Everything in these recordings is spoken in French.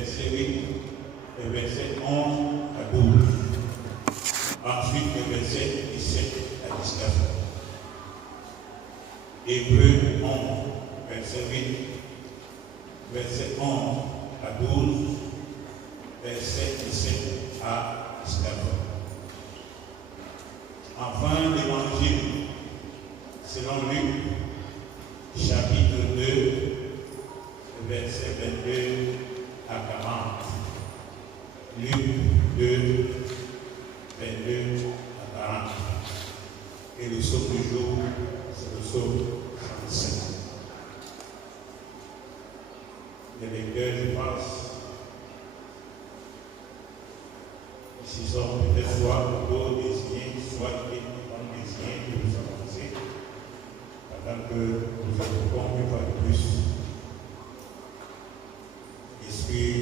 verset 8, le verset 11 à 12. Ensuite, le verset 17 à 19. Hébreux 11, verset 8, verset 11 à 12, verset 17 à 19. Enfin, l'évangile selon Luc, chapitre 2, verset 22 à 40. Luc 2, 22 à 40. Et le psaume du jour, c'est le psaume 35. Les lecteurs, je pense, ici sont peut-être soit plutôt désignés, soit non désignés que nous avons avancés, pendant que nous évoquons une fois de plus l'Esprit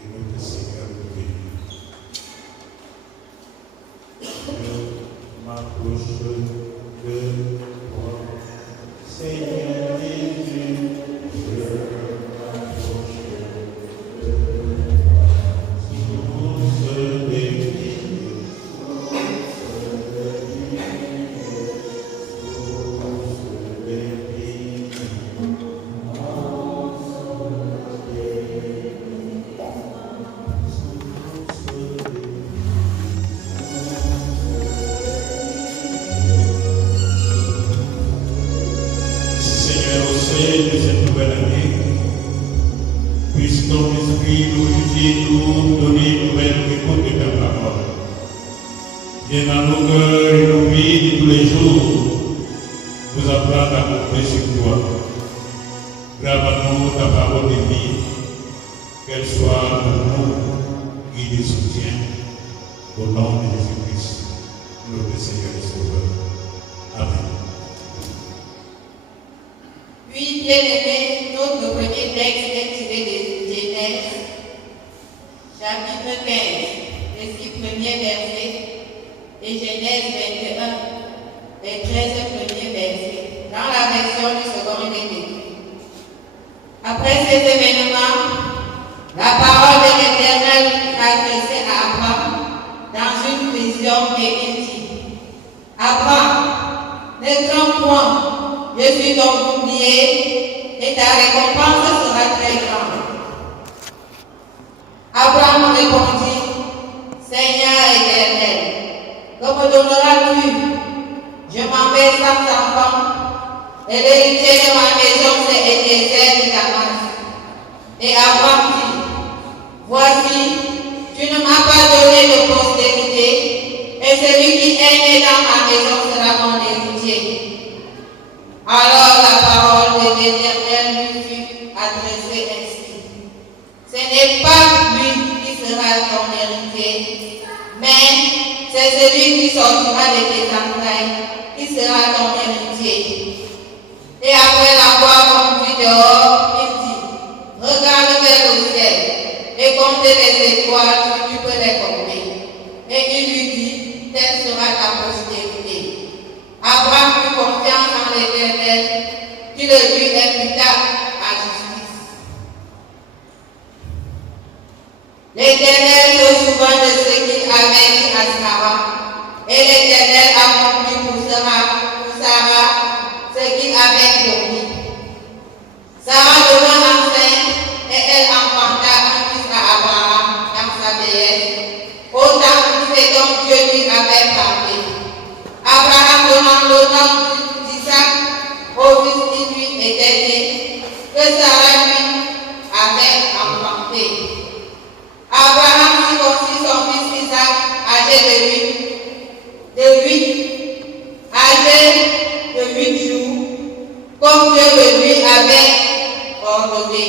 de notre Seigneur de béni. Je m'approche de toi, Seigneur Jésus, je m'approche de toi. Source de vie, source de vie, source de vie. De cette nouvelle année, puisse ton esprit nous guider, nous donner une nouvelle écoute de ta parole. Viens dans nos cœurs et nos vies de tous les jours, nous apprendre à compter sur toi. Grave à nous ta parole de vie, qu'elle soit pour nous guide et soutien, au nom de Jésus-Christ, notre Seigneur et Sauveur. Amen. Puis, bien-aimés, notre premier texte est tiré de Genèse, chapitre 15, les 6 premiers versets, et Genèse 21, les 13 premiers versets. Dans la version du second, il est écrit. Après ces événements, la parole de l'Éternel s'adressait à Abraham dans une vision et il dit, Abraham, ne crains point. Je suis donc oublié et ta récompense sera très grande. Abraham répondit, Seigneur éternel, que me donneras-tu? Je m'en vais sans enfant, et l'héritier de ma maison c'est Eliezer de Damas. Et Abraham dit, voici, tu ne m'as pas donné de postérité, et celui qui est né dans ma maison sera mon héritier. Alors la parole de l'Éternel lui fut adressée ainsi. Ce n'est pas lui qui sera ton héritier, mais c'est celui qui sortira de tes entrailles qui sera ton héritier. Et après l'avoir conduit dehors, il dit, regarde vers le ciel et compte les étoiles si tu peux les compter. Et il lui dit, telle sera ta postérité. Abraham eut confiance en l'Éternel, qui le lui imputa à justice. L'Éternel se souvint de ce qu'il avait dit à Sarah, et l'Éternel accomplit pour Sarah ce qu'il avait promis. Sarah devint enceinte et elle enfanta un fils à Abraham dans sa vieillesse, autant que c'est donc Dieu lui avait parlé. Abraham donnant le nom d'Isaac au fils qui lui était né, que Sarah lui avait enfanté. Abraham circoncit son fils Isaac, âgé de 8 jours, comme Dieu le lui avait ordonné.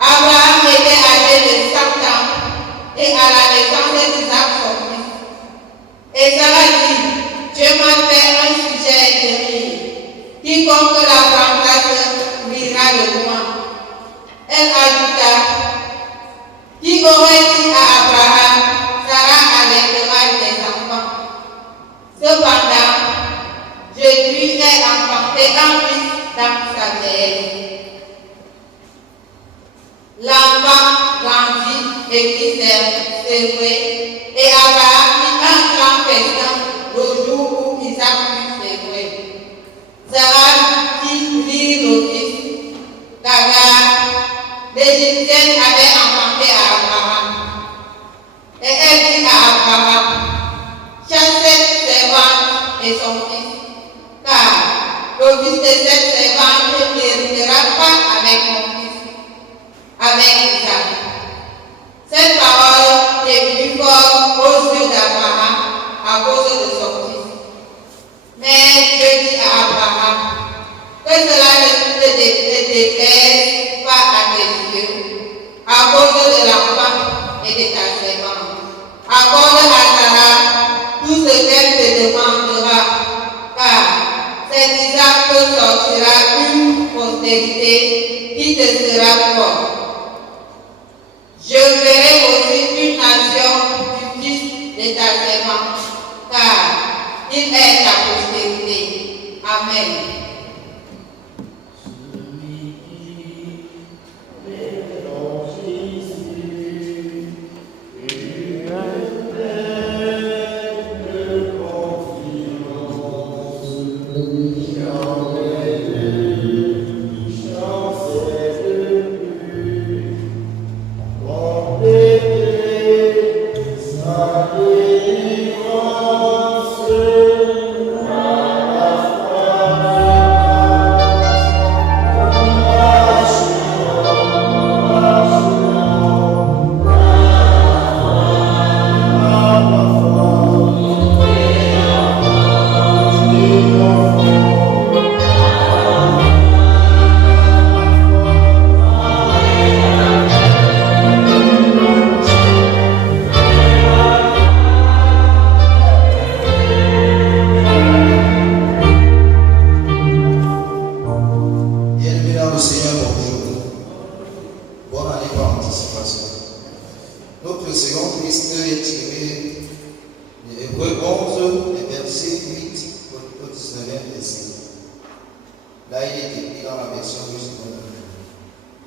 Abraham était âgé de 100 ans, et à la naissance d'Isaac son fils. Et Sarah dit, Dieu m'a fait un sujet de rire. Quiconque la prendra rira de moi. Elle ajouta, qui aurait dit à Abraham, Sarah allaitera des enfants. Cependant, je lui ai emporté un fils dans sa vieillesse. L'enfant et qui célébrait, et Abraham fit un grand festin le jour où Isaac fut célébré. Sarah fit vivre le fils, car l'Égyptienne avait enfanté à Abraham. Et elle dit à Abraham, chasse cette servante et son fils, car le fils de cette servante n'héritera pas avec mon fils, avec Isaac. Cette parole est plus forte aux yeux d'Abraham à cause de son fils. Mais Dieu dit à Abraham, que cela ne te déplaise pas à tes yeux, à cause de l'enfant et de ta servante. Accorde à Sarah tout ce qu'elle te demandera, car c'est Isaac que sortira une postérité qui te sera forte. Je ferai aussi une nation du fils de ta servante, car il est ta postérité. Amen.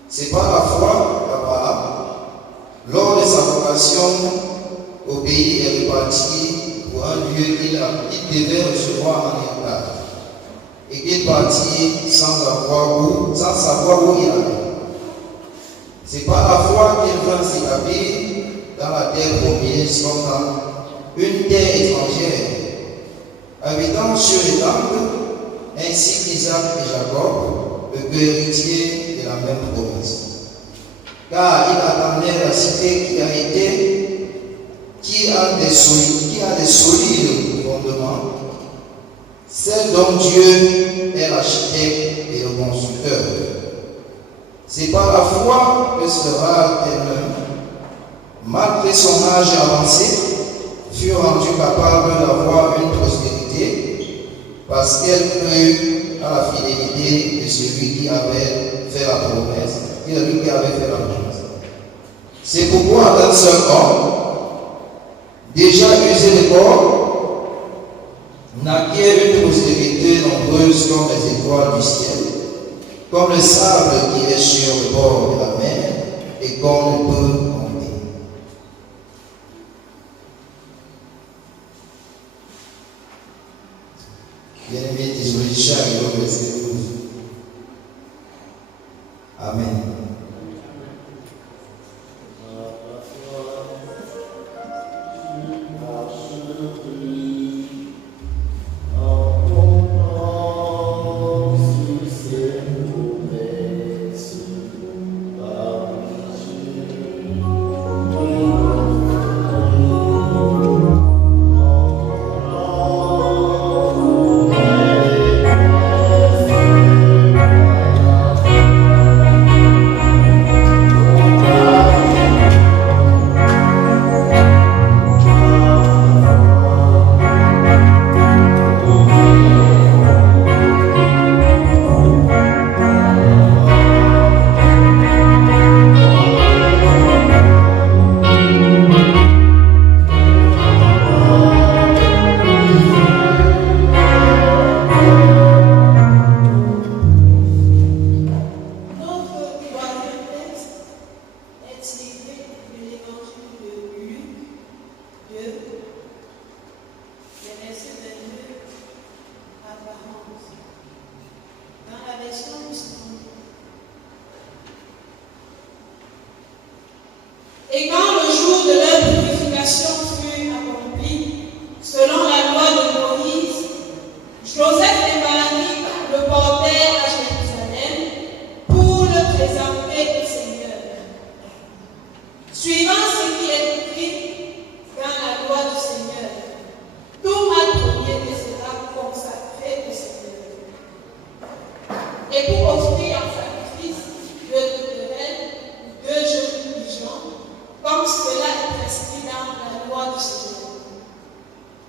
C'est par la foi qu'Abraham, lors de sa vocation au pays, est reparti pour un lieu qu'il devait recevoir en héritage, et qu'il partit sans savoir où il allait. C'est par la foi qu'il vint s'établir dans la terre promise comme dans une terre étrangère, habitant sur les landes, ainsi qu'Isaac et Jacob, le co-héritier de la même promesse. Car il attendait la cité qui a des solides fondements, celle dont Dieu est l'architecte et le constructeur. C'est par la foi que Sarah elle-même, malgré son âge avancé, fut rendue capable d'avoir une postérité, parce qu'elle crut à la fidélité de celui qui avait fait la promesse. C'est pourquoi d'un seul homme, déjà usé de corps, naquit une postérité nombreuse comme les étoiles du ciel, comme le sable qui est sur le bord de la mer et qu'on ne peut compter. Bien-aimé, désolé, cher et l'autre verset 12. Amen. Amen. Et quand le jour de leur purification fut accompli, selon la loi de Moïse, Joseph et Marie le portèrent à Jérusalem pour le présenter au Seigneur. Suivant ce qui est écrit dans la loi du Seigneur, tout mâle premier sera consacré au Seigneur. Et pour offrir en sacrifice 2 tourterelles ou 2 jeunes pigeons, comme cela est prescrit dans la loi du Seigneur.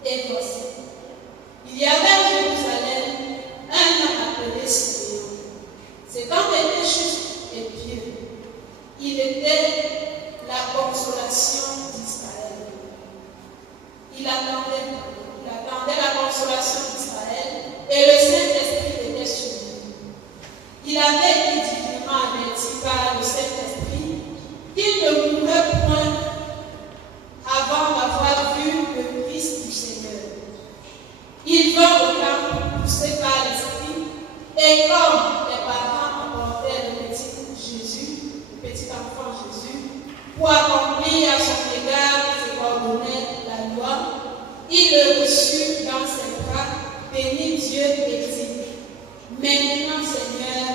Et voici, il y avait à Jérusalem un homme appelé Siméon. Cet homme était juste et pieux. Il était la consolation d'Israël. Il attendait la consolation d'Israël et le Saint-Esprit était sur lui. Il avait été divinement averti par le Saint-Esprit qu'il ne mourrait point avant d'avoir vu le Christ du Seigneur. Il vint au camp poussé par l'Esprit, et comme les parents apportaient le petit enfant Jésus, pour accomplir à son égard ce qu'ordonnait la loi, il le reçut dans ses bras, bénit Dieu et dit: Maintenant, Seigneur,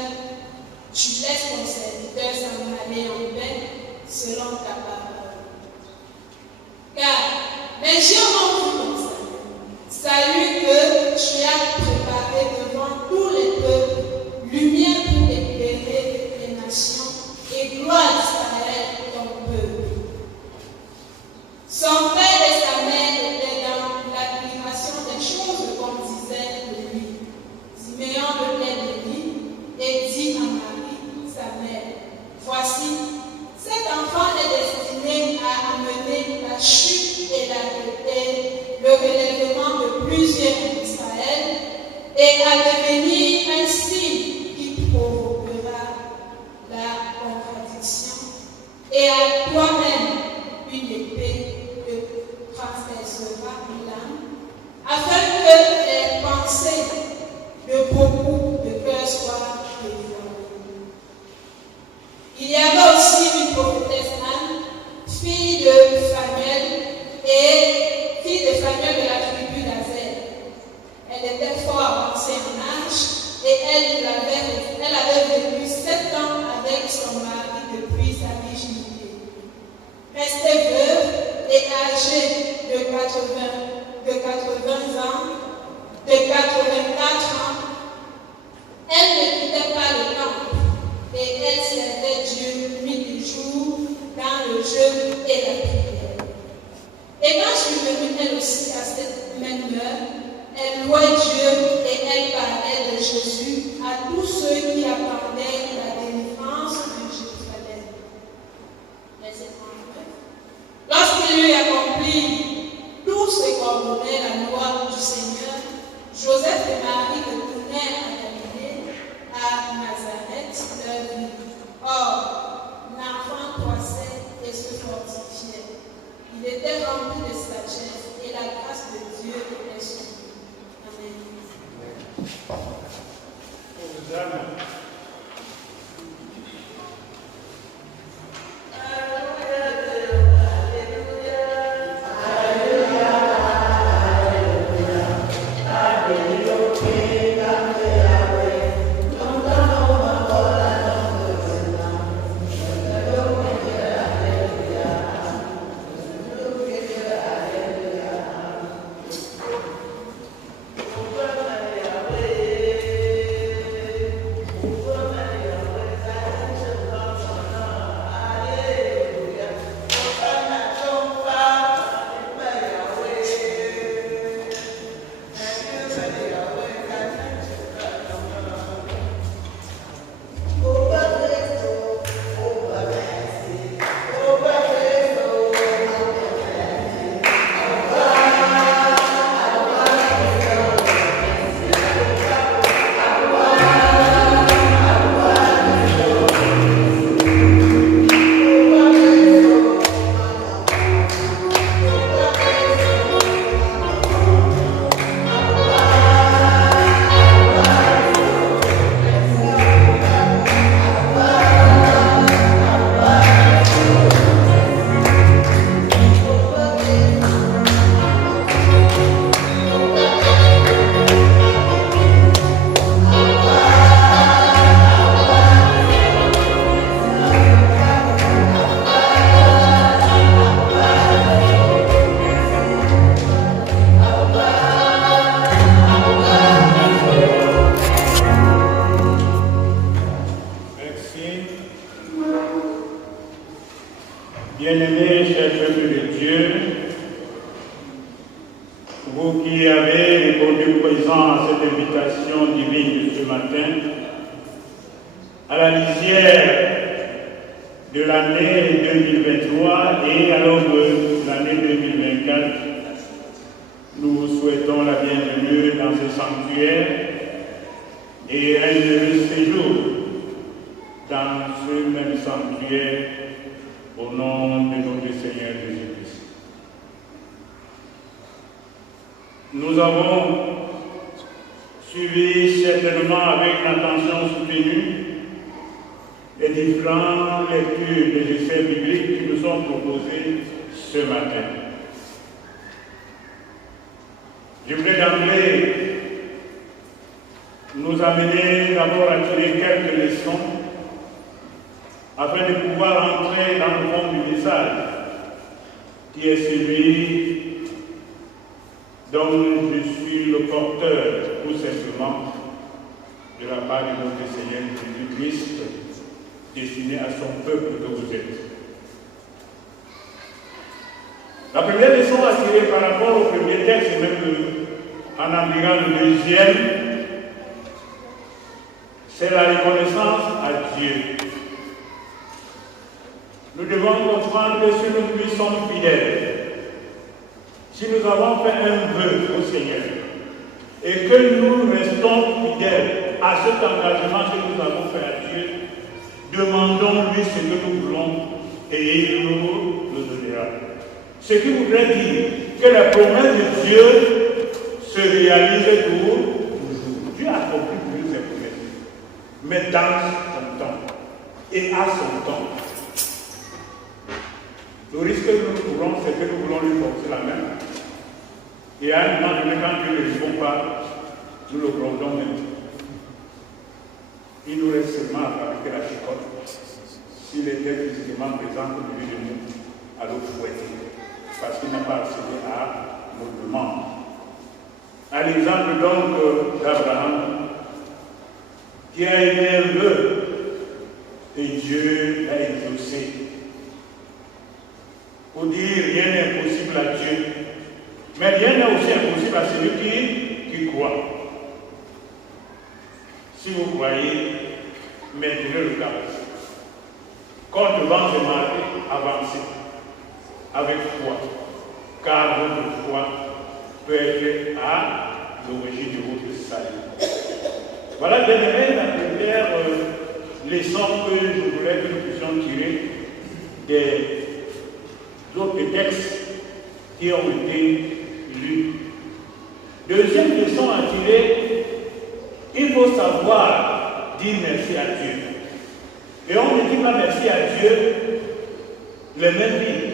tu laisses ton serviteur s'en aller en paix selon ta parole. Car mes yeux ont vu ton salut que tu as préparé devant tous les peuples, lumière pour éclairer les nations et gloire d'Israël, ton peuple. Son père et sa mère étaient dans l'admiration des choses qu'on disait de lui. Siméon le père béni et dit à Marie, sa mère: Voici, cet enfant est destiné à amener la chute et le relèvement de plusieurs en Israël et à devenir un signe qui provoquera la contradiction et à toi-même une épée que transpercera l'âme, afin que les pensées de beaucoup de cœurs soient dévoilées. Il y avait aussi une prophétesse Anne, fille de Phanuel de la tribu d'Azer. Elle était fort avancée en âge et elle avait vécu 7 ans avec son mari depuis sa virginité. Restée veuve et âgée de 84 ans, elle ne quittait pas le temple et elle servait Dieu nuit et jour dans le jeûne et la prière. Et quand je suis venue elle aussi à cette même heure, elle louait Dieu et elle parlait de Jésus à tous ceux qui attendaient la délivrance de Jérusalem. Verset 39. Lorsqu'il eut accompli tout ce qu'ordonnait la loi du Seigneur, Joseph et Marie retournèrent à Galilée, à Nazareth, leur ville. Or, l'enfant croissait et se fortifiait. Il était rempli de sagesse et la grâce de Dieu était sur lui. Amen. Bien-aimés, chers peuple de Dieu, vous qui avez répondu présent à cette invitation divine de ce matin, à la lisière de l'année 2023 et à l'aube de l'année 2024, nous vous souhaitons la bienvenue dans ce sanctuaire et un heureux séjour dans ce même sanctuaire au nom de notre Seigneur Jésus-Christ. Nous avons suivi certainement avec une attention soutenue les différentes lectures des essais bibliques qui nous sont proposées ce matin. Je voulais d'emblée nous amener d'abord à tirer quelques leçons afin de pouvoir entrer dans le fond du message qui est celui dont je suis le porteur tout simplement de la part de notre Seigneur Jésus-Christ destiné à son peuple que vous êtes. La première leçon à tirer par rapport au premier texte, et même en appliquant le deuxième, c'est la reconnaissance à Dieu. Nous devons comprendre que si nous lui sommes fidèles, si nous avons fait un vœu au Seigneur, et que nous restons fidèles à cet engagement que nous avons fait à Dieu, demandons-lui ce que nous voulons et il nous le donnera. Ce qui voudrait dire que la promesse de Dieu se réalise toujours. Dieu accomplit plus ses promesses, mais dans son temps et à son temps. Le risque que nous courons, c'est que nous voulons lui forcer la main. Et à un moment donné, quand Dieu ne répond pas, nous le grondons même. Il nous reste seulement à fabriquer la chicotte s'il était physiquement présent au milieu de nous, à le fouetter, parce qu'il n'a pas accédé à nos demandes. À l'exemple donc d'Abraham, qui a été un vœu, et Dieu l'a exaucé. Pour dire rien n'est impossible à Dieu, mais rien n'est aussi impossible à celui qui croit. Si vous croyez, maintenez le cap. Quand le vent se marque, avancez avec foi, car votre foi peut être à l'origine de votre salut. Voilà, bien aimé, la première leçon que je voulais que nous puissions tirer des autres textes qui ont été lus. Deuxième leçon à tirer, il faut savoir dire merci à Dieu. Et on ne dit pas merci à Dieu les mêmes vies.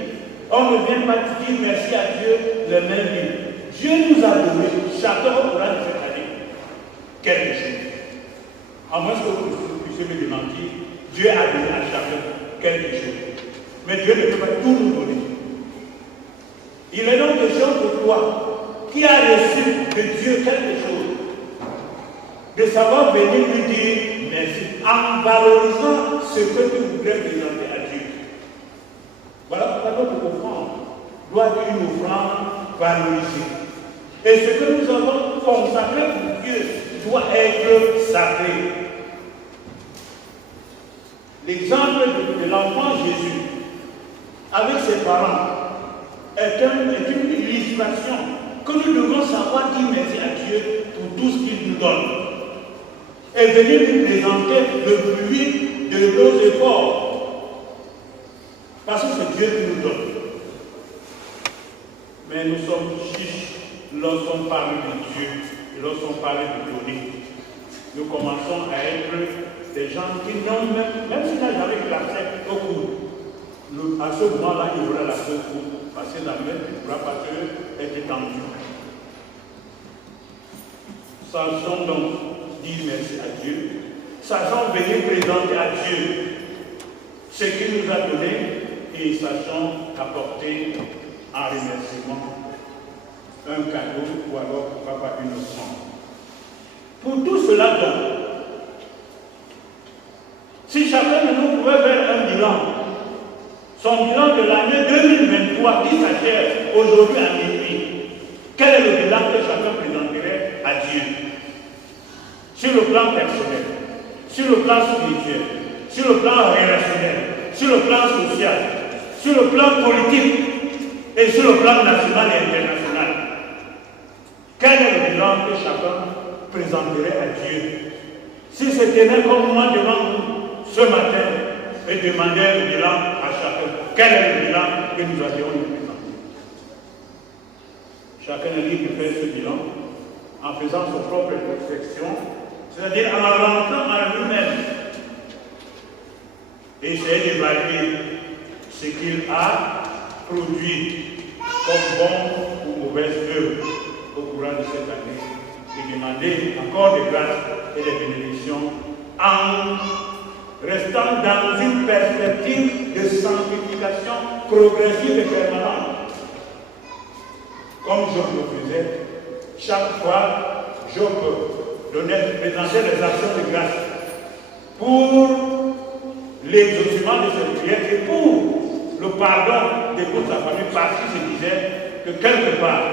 On ne vient pas dire merci à Dieu les mêmes vies. Dieu nous a donné, chacun au courant de cette année, quelque chose. À moins que vous puissiez me démentir, Dieu a donné à chacun quelque chose. Mais Dieu ne peut pas tout nous donner. Il est donc question pour toi qui a reçu de Dieu quelque chose, de savoir venir lui dire merci en valorisant ce que tu voudrais présenter à Dieu. Voilà pourquoi notre offrande doit être une offrande valorisée. Et ce que nous avons consacré pour Dieu doit être sacré. L'exemple de l'enfant Jésus avec ses parents est une illustration que nous devons savoir dire merci à Dieu pour tout ce qu'il nous donne. Et venir lui présenter le fruit de nos efforts. Parce que c'est Dieu qui nous donne. Mais nous sommes chiches lorsqu'on parle de Dieu et lorsqu'on parle de donner. Nous commençons à être des gens qui n'ont même s'il n'a jamais que la tête au cou. À ce moment-là, il aura la tête au cou. Parce que la main ne pourra pas être tendue. Sachons donc dire merci à Dieu. Sachons venir présenter à Dieu ce qu'il nous a donné et sachons apporter en remerciement un cadeau ou alors pourquoi pas une offrande. Pour tout cela donc, si chacun de nous pouvait faire un bilan, son bilan de l'année 2023 qui s'achève aujourd'hui à minuit, quel est le bilan que chacun présenterait à Dieu? Sur le plan personnel, sur le plan spirituel, sur le plan relationnel, sur le plan social, sur le plan politique et sur le plan national et international. Quel est le bilan que chacun présenterait à Dieu? Si c'était comme moi devant vous ce matin et demandait le bilan à chacun, quel est le bilan que nous avions nous présenter? Chacun est libre de faire ce bilan en faisant son propre réflexion, c'est-à-dire en rentrant en lui-même et essayer d'évaluer ce qu'il a produit comme bon ou mauvaise œuvre au courant de cette année et demander encore des grâces et des bénédictions en restant dans une perspective de sanctification progressive et permanente. Comme Job le faisait, chaque fois, Job présenter les actions de grâce pour l'exaucement de ses prières et pour le pardon de toute sa famille, parce qu'il se disait que quelque part,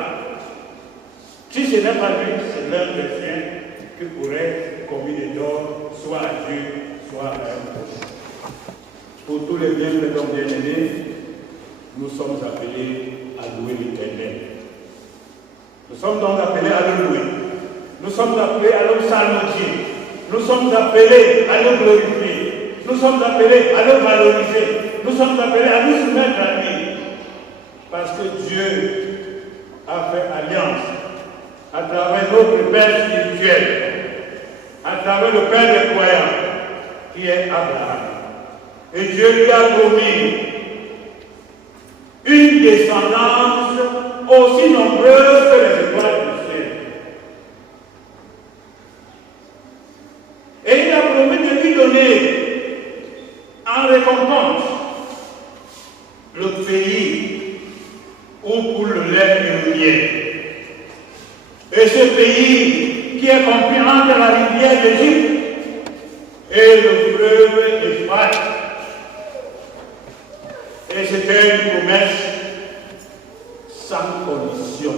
si ce n'est pas lui, c'est l'un des siens qui pourrait commis des torts, soit à Dieu, soit à un prochain. Pour tous les bienfaits donc bien-aimés, nous sommes appelés à louer l'Éternel. Nous sommes donc appelés à le louer. Nous sommes appelés à le psalmodier. Nous sommes appelés à le glorifier. Nous sommes appelés à le valoriser. Nous sommes appelés à nous soumettre à lui. Parce que Dieu a fait alliance à travers notre Père spirituel, à travers le Père des croyants, qui est Abraham. Et Dieu lui a promis une descendance aussi nombreuse que les étoiles du ciel. Et il a promis de lui donner en récompense le pays où coule le lait et le miel. Et ce pays qui est compris entre la rivière d'Égypte et le fleuve Euphrate. Et c'était une promesse sans condition.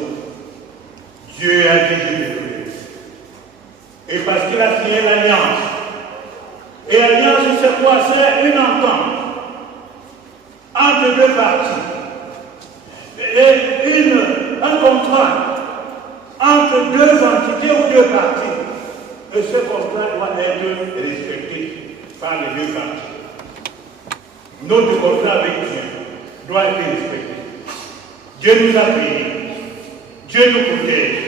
Dieu a dit je le ferai. Et parce qu'il a signé l'alliance. Et l'alliance, c'est quoi? C'est une entente entre deux parties. Et un contrat entre deux entités ou deux parties. Et ce contrat doit être respecté par les deux parties. Notre contrat avec Dieu doit être respecté. Dieu nous a bénis. Dieu nous protège.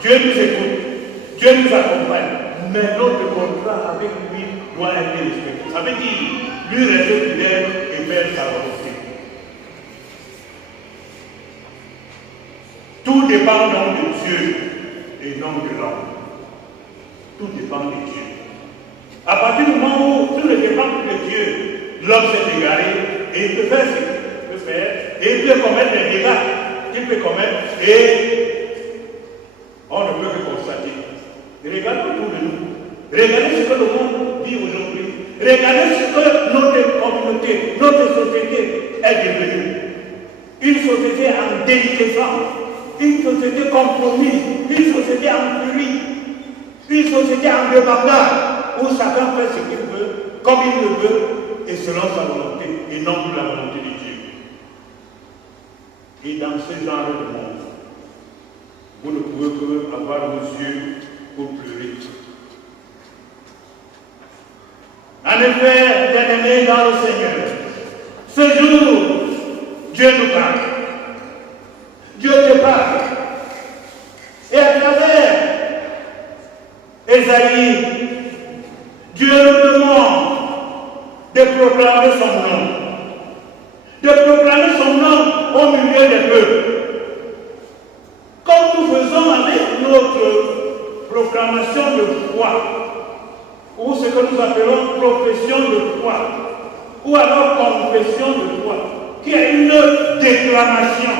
Dieu nous écoute. Dieu nous accompagne. Mais notre contrat avec lui doit être respecté. Ça veut dire lui rester fidèle et faire sa volonté. Tout dépend donc de Dieu et non de l'homme. Tout dépend de Dieu. À partir du moment où tout ne dépend que de Dieu, l'homme s'est égaré et il peut faire ce qu'il peut faire et il peut commettre les dégâts qu'il peut commettre et on ne peut que constater. Regardez autour de nous. Regardez ce que le monde vit aujourd'hui. Regardez ce que notre communauté, notre société est devenue. Une société en déliquescence, une société compromise, une société en furie, une société en débandade où chacun fait ce qu'il veut, comme il le veut, et selon sa volonté, et non plus la volonté de Dieu. Et dans ce genre de monde, vous ne pouvez que avoir vos yeux pour pleurer. En effet, bien-aimés dans le Seigneur, ce jour, Dieu nous parle. Dieu te parle. Et à travers Ésaïe, Dieu nous demande de proclamer son nom. De proclamer son nom au milieu des peuples. Comme nous faisons avec notre proclamation de foi, ou ce que nous appelons profession de foi, ou alors confession de foi, qui est une déclamation,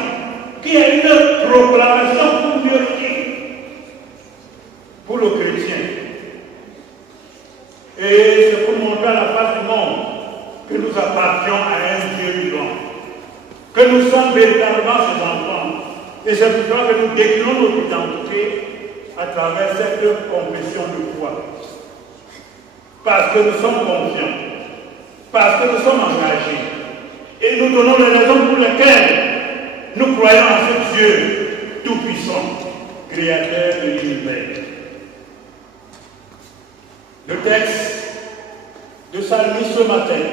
qui est une proclamation pour Dieu dit, pour le chrétien. Et c'est pour montrer à la face du monde que nous appartenons à un Dieu vivant. que nous sommes véritablement ses enfants. Et c'est pourquoi que nous déclinons notre identité à travers cette confession de foi. Parce que nous sommes confiants, parce que nous sommes engagés. Et nous donnons les raisons pour lesquelles nous croyons en ce Dieu tout-puissant, créateur de l'univers. Le texte de Salmi ce matin,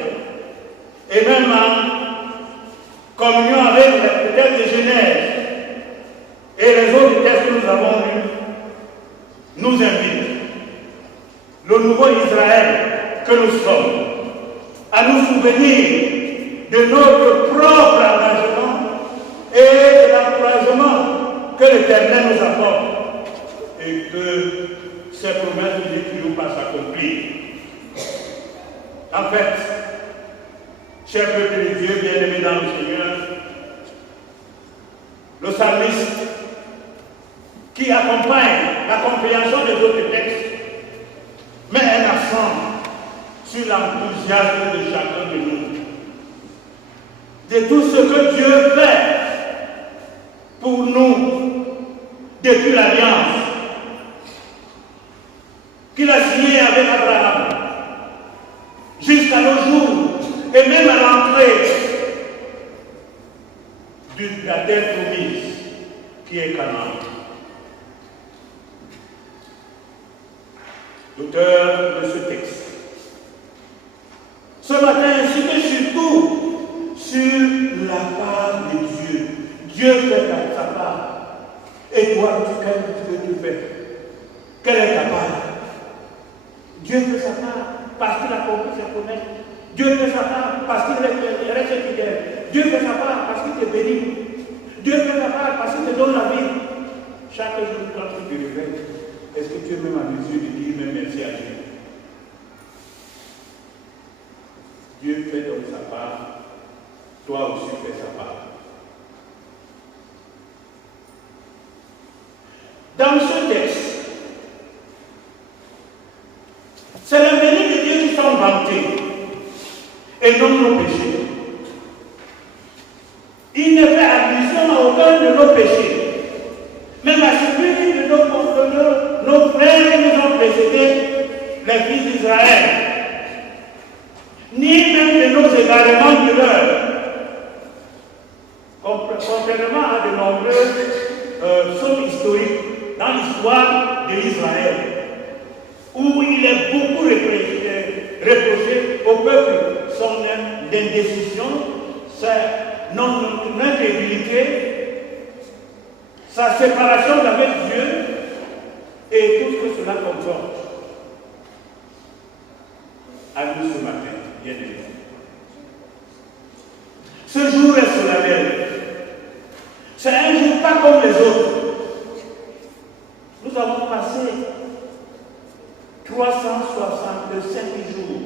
et même en communion avec le texte de Genèse et les autres textes que nous avons lus, nous invitent, le nouveau Israël que nous sommes, à nous souvenir de notre propre engagement et de l'encouragement que l'Éternel nous apporte et que ses promesses ne finiront pas s'accomplir. En fait, cher peuple de Dieu, bien-aimé dans le Seigneur, le psalmiste qui accompagne la compréhension des autres textes met un accent sur l'enthousiasme de chacun de nous, de tout ce que Dieu fait pour nous depuis l'alliance qu'il a signée avec Abraham jusqu'à nos jours et même à l'entrée de la terre promise qui est Canaan. L'auteur de ce texte ce matin insiste surtout sur la part de Dieu. Dieu fait sa part. Et toi, qu'est-ce que tu fais? Quelle est ta part? Dieu fait sa part parce qu'il a compris ses promesses. Dieu fait sa part parce qu'il reste fidèle. Dieu fait sa part parce qu'il te bénit. Dieu fait sa part parce qu'il te donne la vie. Chaque jour, quand tu te réveilles, est-ce que tu es même en mesure de dire même merci à Dieu? Dieu fait donc sa part, toi aussi fais sa part. Dans ce texte, c'est les mérites de Dieu qui sont vantés et non nos péchés. Il ne fait allusion à aucun de nos péchés, même à celui de nos frères qui nous ont précédés, les fils d'Israël, ni même de nos égarements de l'heure. Contrairement à de nombreux psaumes historiques dans l'histoire de l'Israël, où il est beaucoup reproché au peuple son indécision, sa non-incrédulité, sa séparation avec Dieu et tout ce que cela comporte. À nous ce matin, bien aimés. Ce jour est solennel. C'est un jour pas comme les autres. Nous avons passé 365 jours.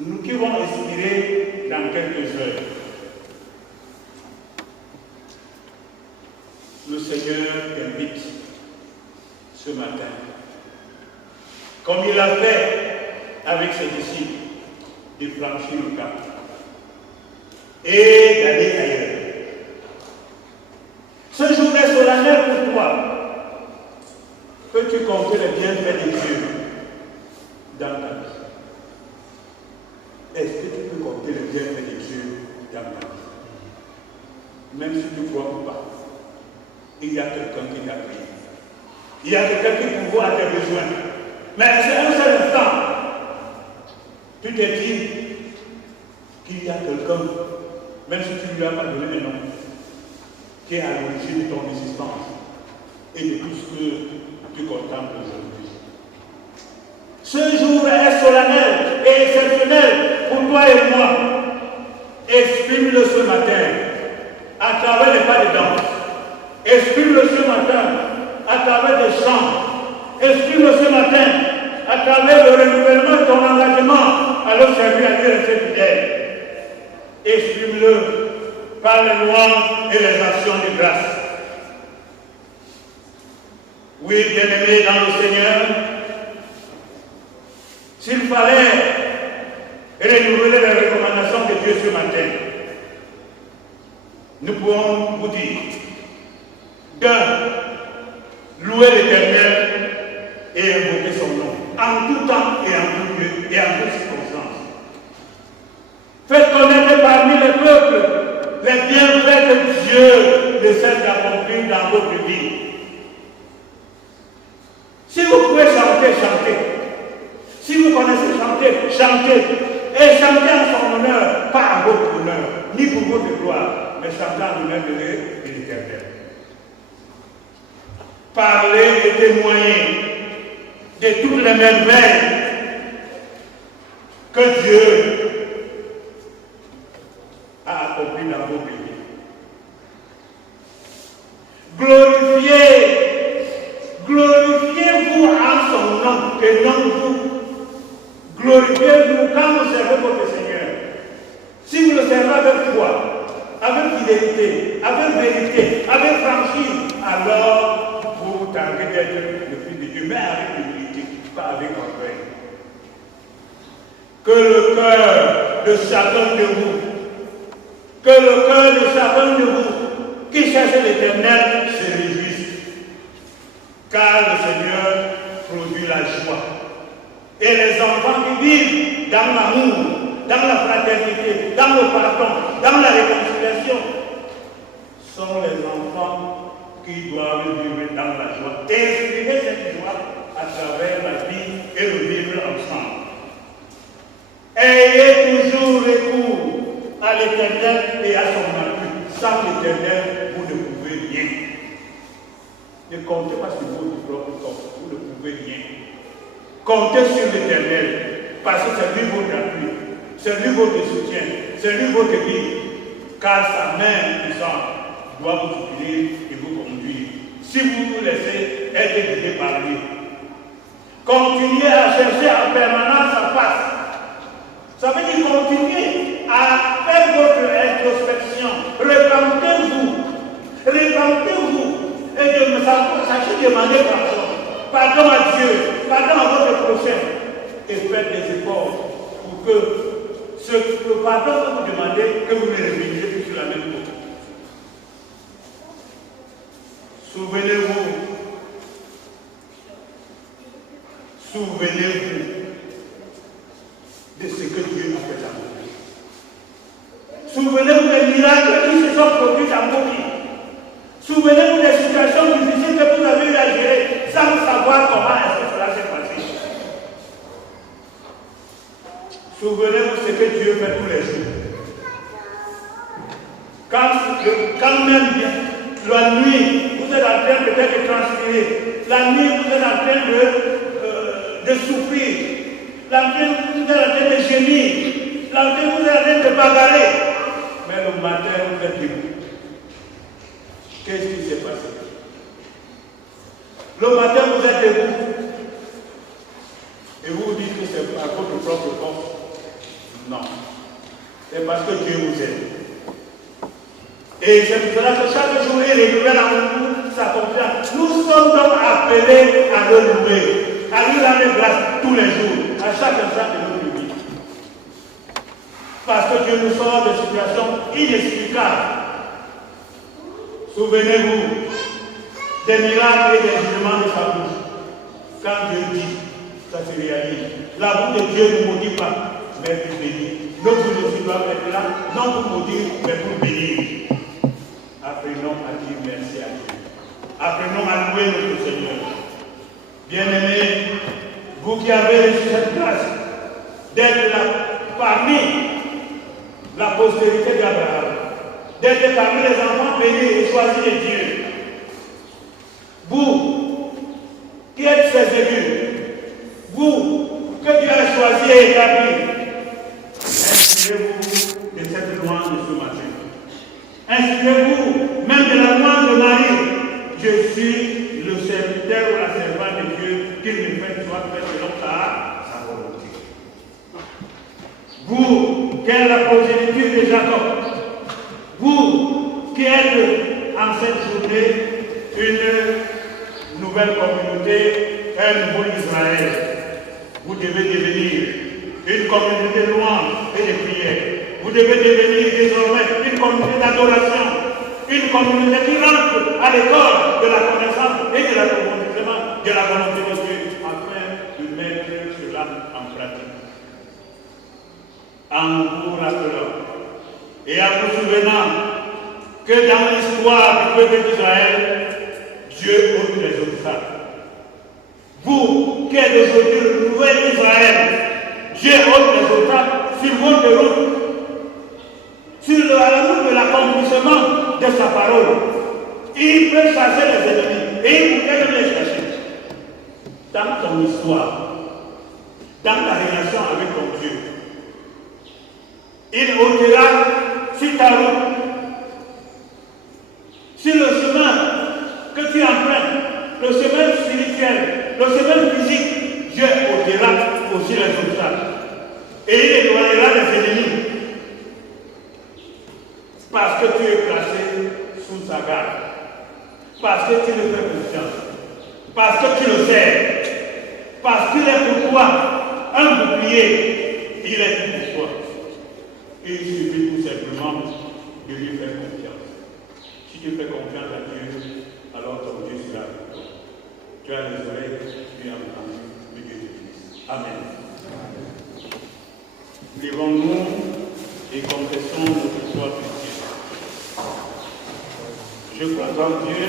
Nous qui vont expirer dans quelques heures. Le Seigneur t'invite ce matin, comme il a fait avec ses disciples, de franchir le cap et d'aller ailleurs. Ce jour est solennel pour toi. Peux-tu compter les bienfaits de Dieu dans ta vie? Est-ce que tu peux compter les bienfaits de Dieu dans ta vie? Même si tu ne crois pas, il y a quelqu'un qui t'a pris. Il y a quelqu'un qui pourvoit à tes besoins. Mais c'est un seul instant. Tu te dis qu'il y a quelqu'un, même si tu ne lui as pas donné de nom, qui est à l'origine de ton existence et de tout ce que tu contemples aujourd'hui. Ce jour est solennel et exceptionnel pour toi et moi. Exprime-le ce matin à travers les pas de danse. Exprime-le ce matin à travers des chants. Exprime-le ce matin à travers le renouvellement de ton engagement à le servir à Dieu et ses fidèles. Exprime-le par les louanges et les actions de grâce. Oui, bien-aimés dans le Seigneur, s'il fallait renouveler les recommandations de Dieu ce matin, nous pouvons vous dire de louer l'Éternel et invoquer son nom, en tout temps et en tout lieu et en toutes circonstances. Faites connaître parmi les peuples les bienfaits que Dieu décide d'accomplir dans votre vie. Si vous pouvez chanter, chantez. Si vous connaissez chanter, chantez. Et chantez en son honneur, pas à votre honneur, ni pour votre gloire, mais chantez en l'honneur de l'Éternel. Parlez et témoignez de toutes les merveilles que Dieu a accompli dans vos pays. Glorifiez-vous en son nom et non vous. Glorifiez-vous quand vous servez votre Seigneur. Si vous le servez avec foi, avec fidélité, avec vérité, avec franchise, alors vous tentez d'être le Fils de Dieu, mais avec humilité, pas avec orgueil. Que le cœur de chacun de vous, qui cherche l'Éternel se réjouisse, car le Seigneur produit la joie. Et les enfants qui vivent dans l'amour, dans la fraternité, dans le pardon, dans la réconciliation, sont les enfants qui doivent vivre dans la joie. Et exprimer cette joie à travers la vie et le vivre ensemble. Ayez toujours recours à l'Éternel et à son appui. Sans l'Éternel, vous ne pouvez rien. Ne comptez pas sur votre propre corps, vous ne pouvez rien. Comptez sur l'Éternel, parce que c'est lui votre appui, c'est lui votre soutien, c'est lui votre guide, car sa main puissante doit vous soutenir et vous conduire. Si vous vous laissez être guidé par lui, continuez à chercher en permanence sa face. Ça veut dire continuer à faire votre introspection. Repentez-vous et sachez demander pardon. Pardon à Dieu, pardon à votre prochain. Et faites des efforts pour que le pardon que vous demandez, que vous ne reveniez plus sur la même route. Souvenez-vous de ce que Dieu a fait dans vos vies. Souvenez-vous des miracles qui se sont produits dans vos vies. Souvenez-vous des situations difficiles que vous avez eu à gérer sans savoir comment est-ce que cela s'est passé. Souvenez-vous ce que Dieu fait tous les jours. Quand même la nuit, vous êtes en train peut-être de transpirer. La nuit, vous êtes en train de souffrir. La nuit, vous êtes en train de gémir. La nuit, vous êtes en train de bagarrer. Mais le matin, vous êtes debout. Qu'est-ce qui s'est passé? Le matin, vous êtes debout. Et vous vous dites que c'est à votre propre force. Non. C'est parce que Dieu vous aime. Et c'est pour cela que chaque jour, il renouvelle en nous sa confiance. Nous sommes donc appelés à le louer, à lui rendre grâce tous les jours, à chaque instant de notre vie. Parce que Dieu nous sort de situations inexplicables. Souvenez-vous des miracles et des jugements de sa bouche. Quand Dieu dit, ça se réalise. La bouche de Dieu ne maudit pas, mais pour bénir. Notre bouche aussi doit être là, non pour maudire, mais pour bénir. Apprenons à dire merci à Dieu. Apprenons à louer notre Seigneur. Bien-aimés, vous qui avez reçu cette grâce d'être là parmi la postérité d'Abraham, d'être parmi les enfants bénis et choisis de Dieu. Vous qui êtes ses élus, vous que Dieu a choisi et établi, inspirez-vous de cette louange de ce matin. Inspirez-vous même de la louange de Marie. Je suis le serviteur ou la servante de Dieu, qu'il me fait soit fait selon sa volonté. Vous qui êtes la progéniture de Jacob, vous qui êtes en cette journée une nouvelle communauté, un nouveau Israël, vous devez devenir une communauté de louange et de prière. Vous devez devenir désormais une communauté d'adoration. Une communauté qui rentre à l'école de la connaissance et de l'approfondissement de la volonté de Dieu afin de mettre cela en pratique. En vous rappelant et en vous souvenant que dans l'histoire du peuple d'Israël, Dieu ôte les obstacles. Vous qui êtes aujourd'hui le nouvel Israël, Dieu ôte les obstacles sur votre route, sur la route de l'accomplissement de sa parole. Il peut chasser les ennemis et il peut même les chercher. Dans ton histoire, dans ta relation avec ton Dieu, il ôtera sur ta route, sur le chemin que tu empruntes, le chemin spirituel, le chemin physique, Dieu ôtera aussi les obstacles. Et il éloignera les ennemis. Parce que tu es placé sous sa garde. Parce que tu lui fais confiance. Parce que tu le sais. Parce qu'il est pour toi un bouclier. Il est tout pour toi. Il suffit tout simplement de lui faire confiance. Si tu fais confiance à Dieu, alors ton Dieu sera avec toi. Tu as les oreilles, tu as entendu, que Dieu te bénisse. Amen. Lèvons-nous et confessons notre foi chrétienne. Je crois en Dieu,